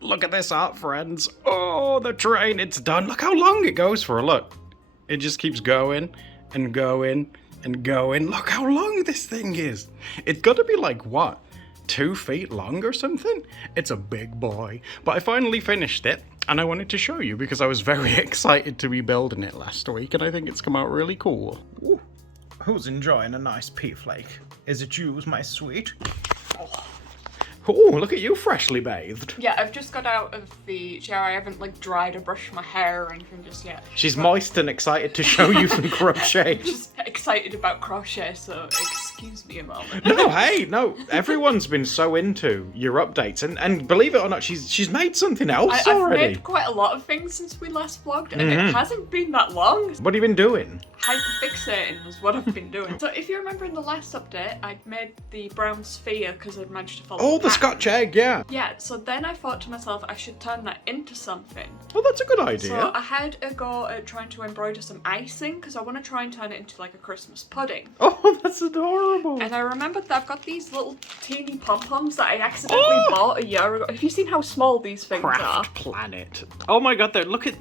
Look at this art, friends. Oh, the train, it's done. Look how long it goes for. Look, it just keeps going and going and going. Look how long this thing is. It's got to be like, what, 2 feet long or something? It's a big boy. But I finally finished it, and I wanted to show you because I was very excited to be building it last week, and I think it's come out really cool. Ooh, who's enjoying a nice pea flake? Is it you, my sweet? Oh, look at you, freshly bathed. Yeah, I've just got out of the shower. I haven't like dried or brushed my hair or anything just yet. She's moist and excited to show you some crochet. Just excited about crochet, so excuse me a moment. No, hey, no. Everyone's been so into your updates, and believe it or not, she's made something else already. I've made quite a lot of things since we last vlogged, and it hasn't been that long. What have you been doing? Hyperfixating was what I've been doing. So if you remember in the last update, I'd made the brown sphere because I'd managed to follow Oh, the Scotch egg, yeah. Yeah, so then I thought to myself I should turn that into something. Well, that's a good idea. So I had a go at trying to embroider some icing because I want to try and turn it into like a Christmas pudding. Oh, that's adorable. And I remembered that I've got these little teeny pom-poms that I accidentally bought a year ago. Have you seen how small these things are? Craft Planet. Oh my god, look at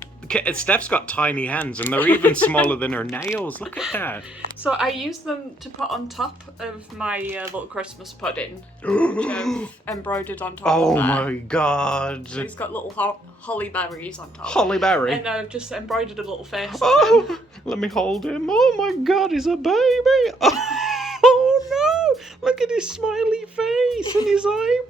Steph's got tiny hands and they're even smaller than her nails. Look at that. So I used them to put on top of my little Christmas pudding, which I've embroidered on top Oh of that. my god. So it's got little holly berries on top. Holly Berry. And I've just embroidered a little face on him. Oh, let me hold him. Oh my god, he's a baby. Oh no, look at his smiley face and his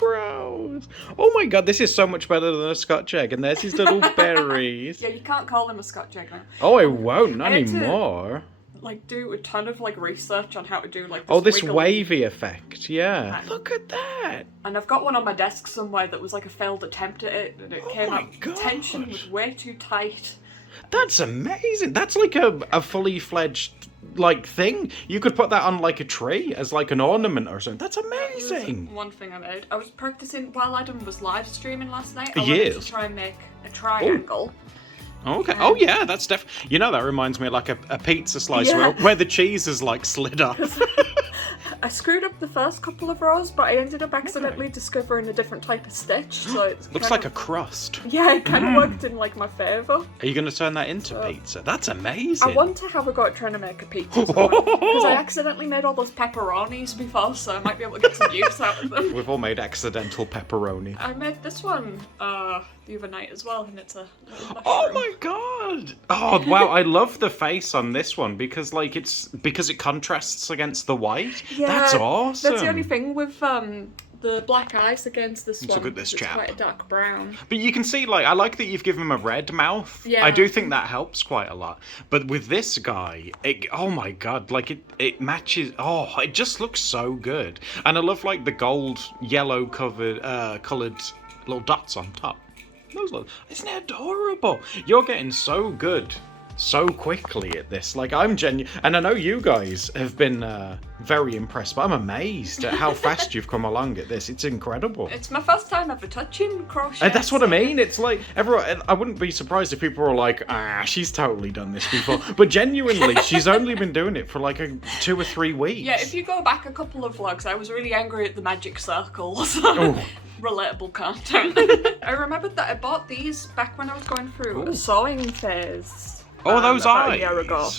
eyebrows. Oh my god, this is so much better than a Scotch egg. And there's his little berries. Yeah, you can't call them a Scotch egg now. Oh, I won't, not I had to, anymore. Like, do a ton of like research on how to do like this Oh, this wiggly- wavy effect, yeah. Right. Look at that. And I've got one on my desk somewhere that was like a failed attempt at it, and it came my out. God. Tension was way too tight. That's amazing. That's like a fully fledged like thing. You could put that on like a tree as like an ornament or something. That's amazing. One thing I made. I was practicing while Adam was live streaming last night. I Yes. wanted to try and make a triangle. Okay. Oh yeah, that's you know, that reminds me of like a pizza slice Yeah. where the cheese is like slid off. I screwed up the first couple of rows, but I ended up accidentally discovering a different type of stitch. So it Looks like a crust. Yeah, it kind of worked in like my favour. Are you going to turn that into pizza? That's amazing. I want to have a go at trying to make a pizza because I accidentally made all those pepperonis before, so I might be able to get some use out of them. We've all made accidental pepperoni. I made this one the other night as well, and it's a little mushroom. Oh my god! Oh wow, I love the face on this one because like because it contrasts against the white. Yeah, That's awesome. That's the only thing with the black eyes against this one. Look at this it's chap. quite a dark brown. But you can see, like, I like that you've given him a red mouth. Yeah. I do think that helps quite a lot. But with this guy, oh my god, like it matches. Oh, it just looks so good. And I love like the gold, yellow coloured little dots on top. Isn't it adorable? You're getting so good so quickly at this. Like, I'm genuine, and I know you guys have been very impressed, but I'm amazed at how fast you've come along at this. It's incredible. It's my first time ever touching crochet. And that's what I mean. It's like everyone. I wouldn't be surprised if people were like, she's totally done this before. But genuinely, she's only been doing it for like 2 or 3 weeks. Yeah, if you go back a couple of vlogs, I was really angry at the magic circles. Oh. Relatable content. I remembered that I bought these back when I was going through a sewing phase. Oh, those about eyes. a year ago.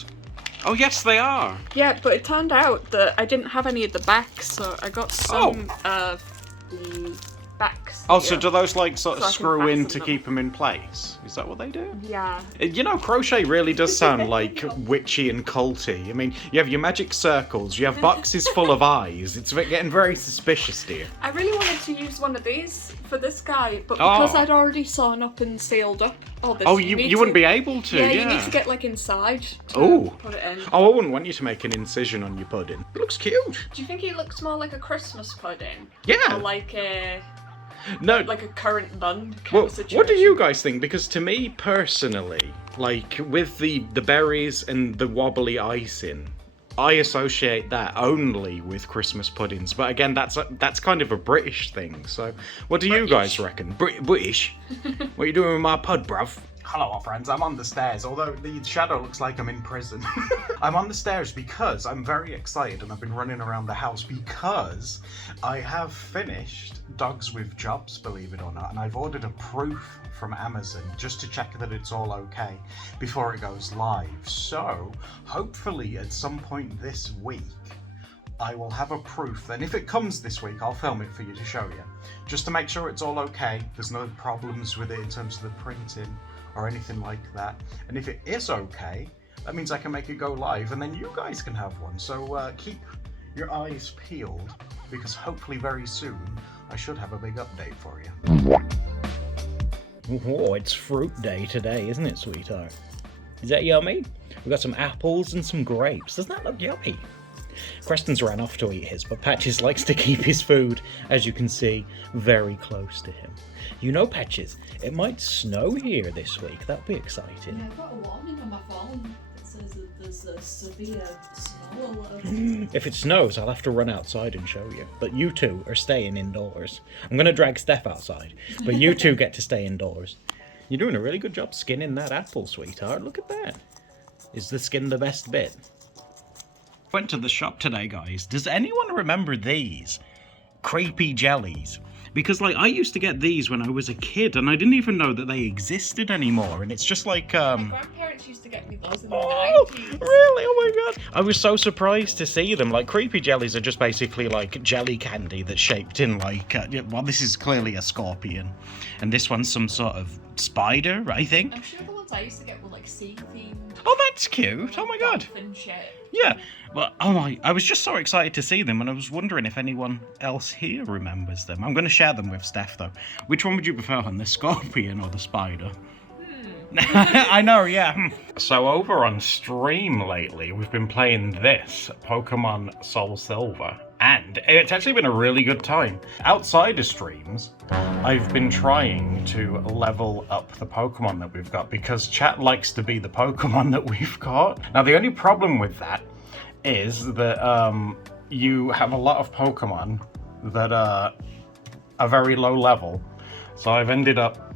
Oh, yes, they are. Yeah, but it turned out that I didn't have any at the backs, so I got some of the backs. Oh, so here. do those like sort of So I can screw in fasten to them. keep them in place? Is that what they do? Yeah. You know, crochet really does sound like witchy and culty. I mean, you have your magic circles, you have boxes full of eyes. It's getting very suspicious, dear. I really wanted to use one of these for this guy, but because Oh. I'd already sewn up and sealed up all this, Oh, need you wouldn't to- be able to, Yeah, yeah. you need to get like inside to Oh. put it in. Oh, I wouldn't want you to make an incision on your pudding. It looks cute. Do you think it looks more like a Christmas pudding? Yeah. Or like a No. like a currant bun kind Well, of situation? what do you guys think? Because to me personally, like with the berries and the wobbly icing, I associate that only with Christmas puddings. But again, that's kind of a British thing. So, what do you guys reckon? British? What are you doing with my pud, bruv? Hello, our friends. I'm on the stairs, although the shadow looks like I'm in prison. I'm on the stairs because I'm very excited and I've been running around the house because I have finished Dogs with Jobs, believe it or not, and I've ordered a proof from Amazon just to check that it's all okay before it goes live. So, hopefully at some point this week, I will have a proof. Then if it comes this week, I'll film it for you to show you, just to make sure it's all okay. There's no problems with it in terms of the printing or anything like that. And if it is okay, that means I can make it go live and then you guys can have one. So keep your eyes peeled because hopefully very soon I should have a big update for you. Oh, it's fruit day today, isn't it, sweetheart? Is that yummy? We've got some apples and some grapes. Doesn't that look yummy? Creston's ran off to eat his, but Patches likes to keep his food, as you can see, very close to him. You know, Patches, it might snow here this week. That'll be exciting. Yeah, I've got a warning on my phone that says that there's a severe snow alert. If it snows, I'll have to run outside and show you. But you two are staying indoors. I'm going to drag Steph outside, but you two get to stay indoors. You're doing a really good job skinning that apple, sweetheart. Look at that. Is the skin the best bit? Went to the shop today, guys. Does anyone remember these? Creepy jellies. Because, like, I used to get these when I was a kid, and I didn't even know that they existed anymore. And it's just like, My grandparents used to get me those in the Oh, 90s. really? Oh my god. I was so surprised to see them. Like, creepy jellies are just basically like jelly candy that's shaped in like, well, this is clearly a scorpion. And this one's some sort of spider, I think. I'm sure the ones I used to get were like sea themed. Oh, that's cute. Oh my god. Dolphin shit. Yeah. Well, oh my, I was just so excited to see them, and I was wondering if anyone else here remembers them. I'm going to share them with Steph, though. Which one would you prefer, the scorpion or the spider? I know, yeah. So over on stream lately, we've been playing this, Pokemon Soul Silver, and it's actually been a really good time. Outside of streams, I've been trying to level up the Pokemon that we've got, because chat likes to be the Pokemon that we've got. Now, the only problem with that is that you have a lot of Pokemon that are very low level, so I've ended up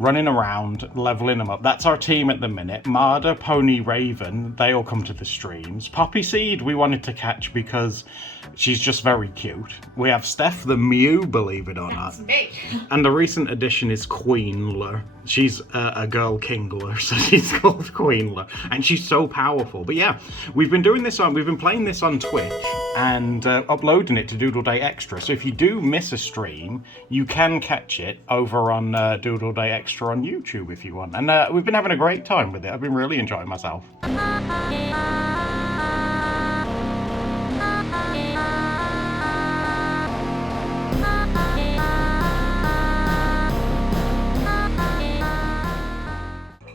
running around, leveling them up. That's our team at the minute. Marder, Pony, Raven, they all come to the streams. Poppy Seed we wanted to catch because she's just very cute. We have Steph the Mew, believe it or not. That's me. And the recent addition is Queenler. She's a girl Kingler, so she's called Queenler. And she's so powerful. But yeah, we've been playing this on Twitch and uploading it to Doodle Day Extra. So if you do miss a stream, you can catch it over on Doodle Day Extra on YouTube if you want. And we've been having a great time with it. I've been really enjoying myself.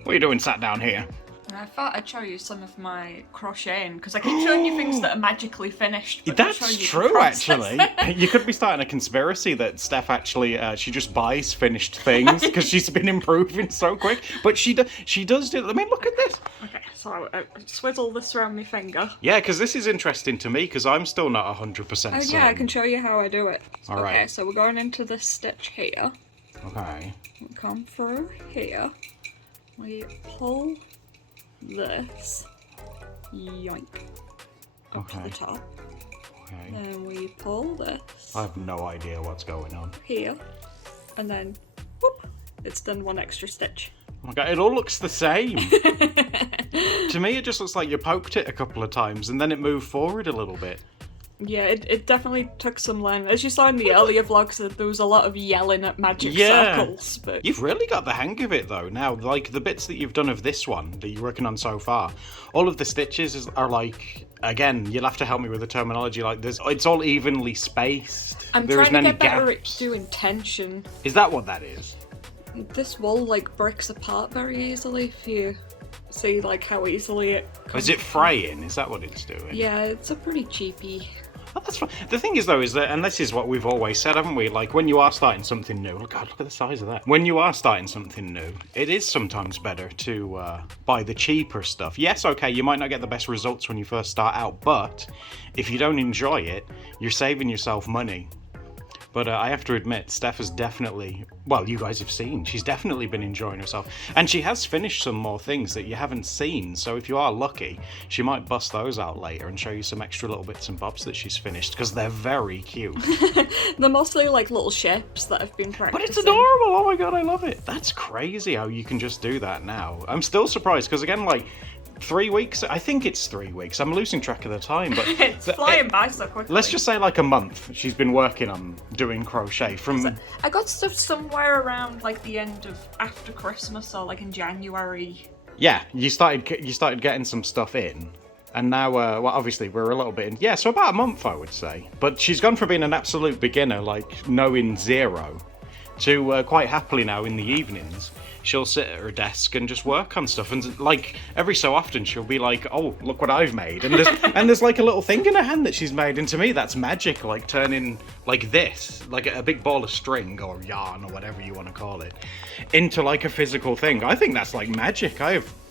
What are you doing sat down here? I thought I'd show you some of my crocheting, because I keep showing you things that are magically finished. But not showing That's you true, the process. actually. You could be starting a conspiracy that Steph actually, she just buys finished things because she's been improving so quick. But she does do, I mean, look at this. Okay, so I swizzle this around my finger. Yeah, because this is interesting to me because I'm still not 100% Oh certain. yeah, I can show you how I do it. All Okay, right. so we're going into this stitch here. Okay. We come through here. We pull this, yoink, up to Okay. the top. Okay. Then we pull this I have no idea what's going on. here, and then whoop, it's done one extra stitch. Oh my god, it all looks the same. To me, it just looks like you poked it a couple of times and then it moved forward a little bit. Yeah, it definitely took some learning. As you saw in the earlier vlogs, there was a lot of yelling at magic circles. But You've really got the hang of it though now. Like the bits that you've done of this one that you're working on so far, all of the stitches are like, again, you'll have to help me with the terminology. Like it's all evenly spaced. I'm there trying isn't to any get better at gaps. doing tension. Is that what that is? This wool like breaks apart very easily if you see like how easily it comes. Is it fraying? Is that what it's doing? Yeah, it's a pretty cheapy. Oh, that's fine. The thing is, though, is that, and this is what we've always said, haven't we? Like, when you are starting something new, look at the size of that. When you are starting something new, it is sometimes better to buy the cheaper stuff. Yes, okay, you might not get the best results when you first start out, but if you don't enjoy it, you're saving yourself money. But I have to admit, Steph has definitely, well, you guys have seen, she's definitely been enjoying herself. And she has finished some more things that you haven't seen, so if you are lucky, she might bust those out later and show you some extra little bits and bobs that she's finished, because they're very cute. They're mostly like little shapes that I've been practicing. But it's adorable! Oh my god, I love it! That's crazy how you can just do that now. I'm still surprised, because again, like, 3 weeks? I think it's 3 weeks. I'm losing track of the time, but it's flying by so quickly. Let's just say like a month she's been working on doing crochet from... I got stuff somewhere around like the end of after Christmas or like in January. Yeah, you started getting some stuff in. And now, well, obviously we're a little bit in... Yeah, so about a month, I would say. But she's gone from being an absolute beginner, like knowing zero, to quite happily now in the evenings she'll sit at her desk and just work on stuff, and like every so often she'll be like, oh, look what I've made, and there's like a little thing in her hand that she's made, and to me that's magic, like turning like this, like a big ball of string or yarn or whatever you want to call it, into like a physical thing. I think that's like magic.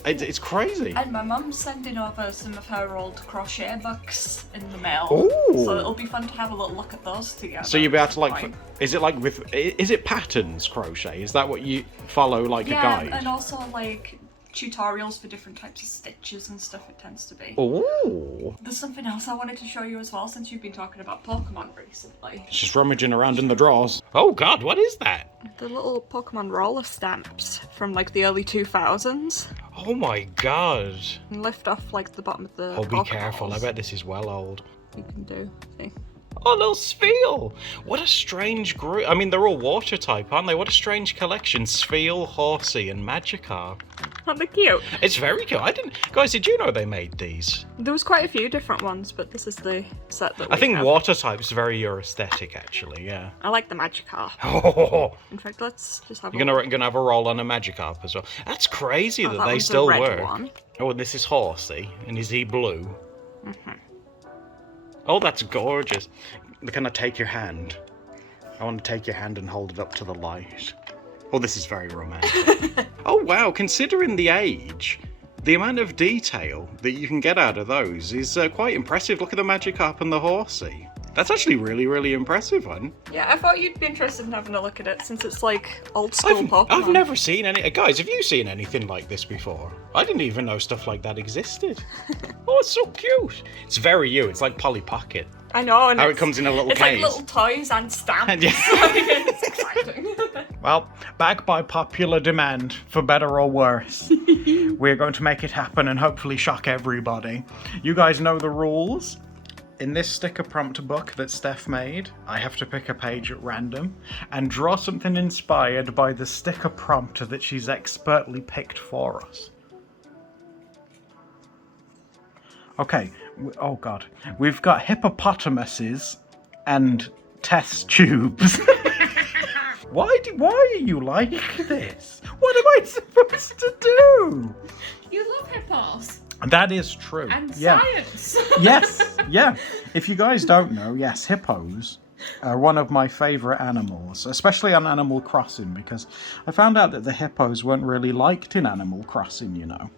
It's crazy. And my mum's sending over some of her old crochet books in the mail. Ooh. So it'll be fun to have a little look at those together. So you'll be able to like, is it patterns crochet? Is that what you follow, like a guide? Yeah, and also like tutorials for different types of stitches and stuff it tends to be. Ooh. There's something else I wanted to show you as well since you've been talking about Pokémon recently. It's just rummaging around in the drawers. Oh god, what is that? The little Pokémon roller stamps from like the early 2000s. Oh my god. And lift off like the bottom of the Oh, be Pokeballs. careful, I bet this is well old. You can do, see. Oh, little Spheal! What a strange group. I mean, they're all water type, aren't they? What a strange collection. Spheal, Horsey, and Magikarp. Aren't they cute? It's very cool. Guys, did you know they made these? There was quite a few different ones, but this is the set that we I think have. water type's very your aesthetic, actually, yeah. I like the Magikarp. Oh, In fact, let's just have you're gonna have a roll on a Magikarp as well. That's crazy that they one's still the red work. one. Oh, and this is Horsey, and is he blue? Oh, that's gorgeous. Can I take your hand? I want to take your hand and hold it up to the light. Oh, this is very romantic. Oh, wow. Considering the age, the amount of detail that you can get out of those is quite impressive. Look at the Magikarp and the Horsey. That's actually really, really impressive, one. Yeah, I thought you'd be interested in having a look at it since it's like old school Pokemon. I've never seen any... Guys, have you seen anything like this before? I didn't even know stuff like that existed. Oh, it's so cute. It's very you. It's like Polly Pocket. I know, and How it comes in a little it's case. like little toys and stamps. Yeah. It's exciting. Well, back by popular demand, for better or worse, we're going to make it happen and hopefully shock everybody. You guys know the rules. In this sticker prompt book that Steph made, I have to pick a page at random and draw something inspired by the sticker prompt that she's expertly picked for us. Okay, oh god. We've got hippopotamuses and test tubes. Why are you like this? What am I supposed to do? You love hippos That is true. and yeah. science. Yes, yeah. If you guys don't know, yes, hippos are one of my favourite animals, especially on Animal Crossing, because I found out that the hippos weren't really liked in Animal Crossing, you know.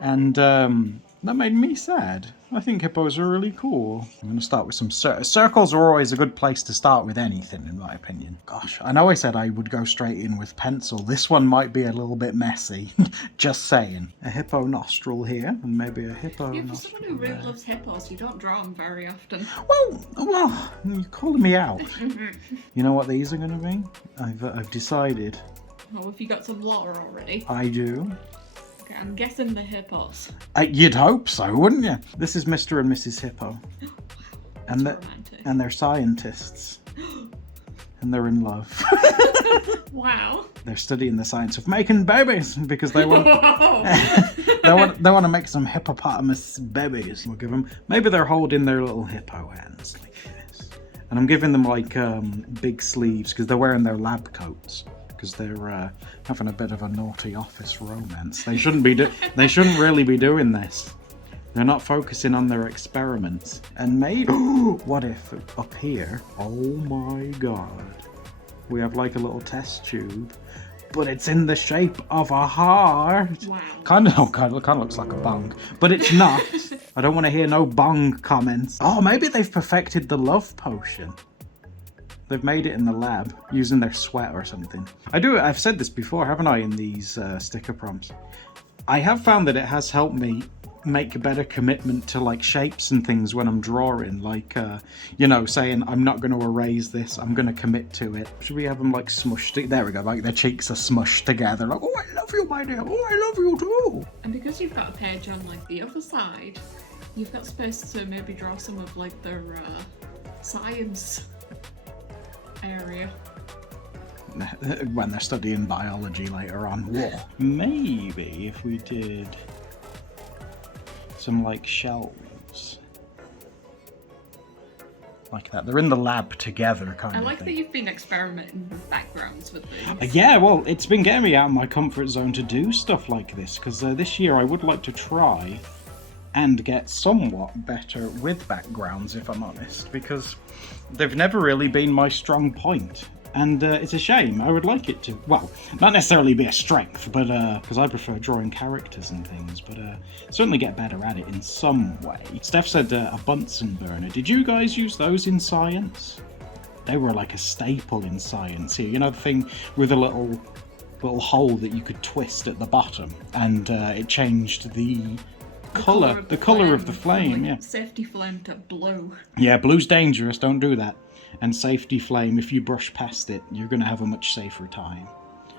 And that made me sad. I think hippos are really cool. I'm going to start with some circles are always a good place to start with anything, in my opinion. Gosh, I know I said I would go straight in with pencil. This one might be a little bit messy. Just saying. A hippo nostril here, and maybe a hippo Yeah, for nostril someone who really there. loves hippos, you don't draw them very often. Well, you're calling me out. You know what these are going to be? I've decided. Oh, have you got some lore already? I do. Okay, I'm guessing the hippos. You'd hope so, wouldn't you? This is Mr. and Mrs. Hippo. And Romantic. and they're scientists. And they're in love. Wow. They're studying the science of making babies because they want Whoa. they want to make some hippopotamus babies. We'll give them, maybe they're holding their little hippo hands like this. And I'm giving them like big sleeves because they're wearing their lab coats. Because they're having a bit of a naughty office romance. They shouldn't really be doing this. They're not focusing on their experiments. And maybe, what if up here, oh my god, we have like a little test tube, but it's in the shape of a heart. Wow. Kind of looks like a bong, but it's not. I don't want to hear no bong comments. Oh, maybe they've perfected the love potion. They've made it in the lab using their sweat or something. I've said this before, haven't I, in these sticker prompts? I have found that it has helped me make a better commitment to like shapes and things when I'm drawing, like you know, saying I'm not going to erase this, I'm going to commit to it. Should we have them like smushed? There we go, like their cheeks are smushed together, like, oh, I love you, my dear, oh, I love you too. And because you've got a page on like the other side, you've got space to maybe draw some of like their science area. When they're studying biology later on. Whoa. Maybe if we did some like shelves like that. They're in the lab together, kind I of like thing. that you've been experimenting with backgrounds with these. Yeah, well, it's been getting me out of my comfort zone to do stuff like this, because this year I would like to try and get somewhat better with backgrounds, if I'm honest, because they've never really been my strong point. And it's a shame. I would like it to, well, not necessarily be a strength, but because I prefer drawing characters and things, but certainly get better at it in some way. Steph said a Bunsen burner. Did you guys use those in science? They were like a staple in science here. You know, the thing with a little hole that you could twist at the bottom, and it changed the colour of the flame. Like yeah. Safety flame to blue. Yeah, blue's dangerous. Don't do that. And safety flame, if you brush past it, you're going to have a much safer time.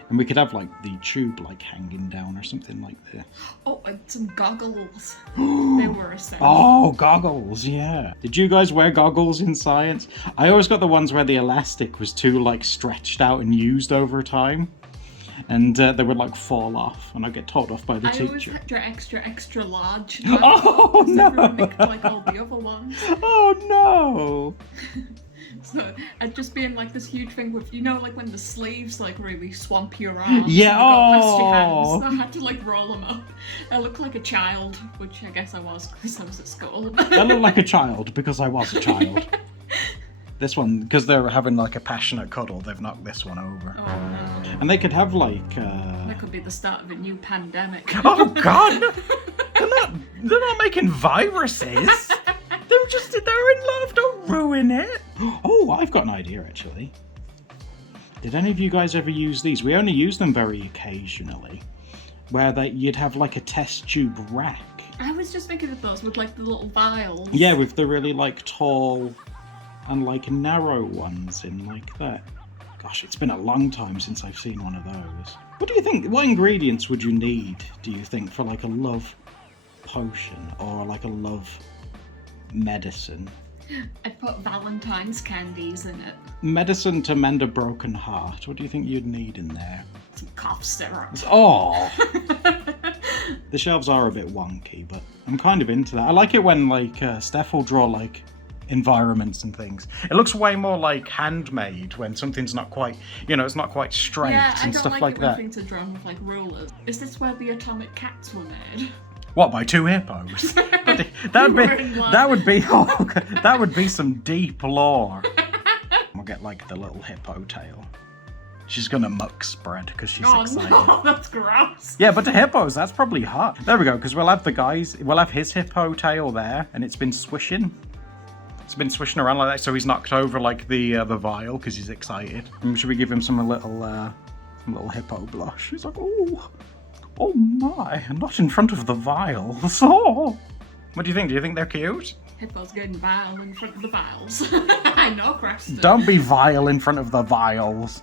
And we could have like the tube like hanging down or something like that. Oh, and some goggles. They were essential. Oh, goggles, yeah. Did you guys wear goggles in science? I always got the ones where the elastic was too like stretched out and used over time. And they would like fall off, and I'd get told off by the I always teacher. had extra large. Oh, no. Everyone nicked like all the other ones. Oh no! So I'd just be in like this huge thing with, you know, like when the sleeves like really swamp your arms. Yeah, and they got past your oh. hands. So I had to like roll them up. I looked like a child, which I guess I was because I was at school. I look like a child because I was a child. This one, because they're having like a passionate cuddle, they've knocked this one over. Oh no. And they could have like That could be the start of a new pandemic. oh god! They're not making viruses! They're in love, don't ruin it! Oh, I've got an idea actually. Did any of you guys ever use these? We only use them very occasionally. Where you'd have like a test tube rack. I was just thinking of those with like the little vials. Yeah, with the really like tall and like narrow ones in like that. Gosh, it's been a long time since I've seen one of those. What do you think? What ingredients would you need, do you think, for like a love potion or like a love medicine? I'd put Valentine's candies in it. Medicine to mend a broken heart. What do you think you'd need in there? Some cough syrup. Oh! The shelves are a bit wonky, but I'm kind of into that. I like it when like Steph will draw like environments and things. It looks way more like handmade when something's not quite, you know, it's not quite straight and stuff like that. Things are drawn with like rulers. Is this where the atomic cats were made? What, by two hippos? that would be some deep lore. We'll get like the little hippo tail. She's gonna muck spread because she's excited. Oh no, that's gross. Yeah, but to hippos, that's probably hot. There we go, because we'll have his hippo tail there, and it's been swishing. It's been swishing around like that, so he's knocked over like the vial because he's excited. And should we give him some little hippo blush? He's like, oh my, not in front of the vials. Oh. What do you think? Do you think they're cute? Hippo's getting vile in front of the vials. I know, Preston. Don't be vile in front of the vials.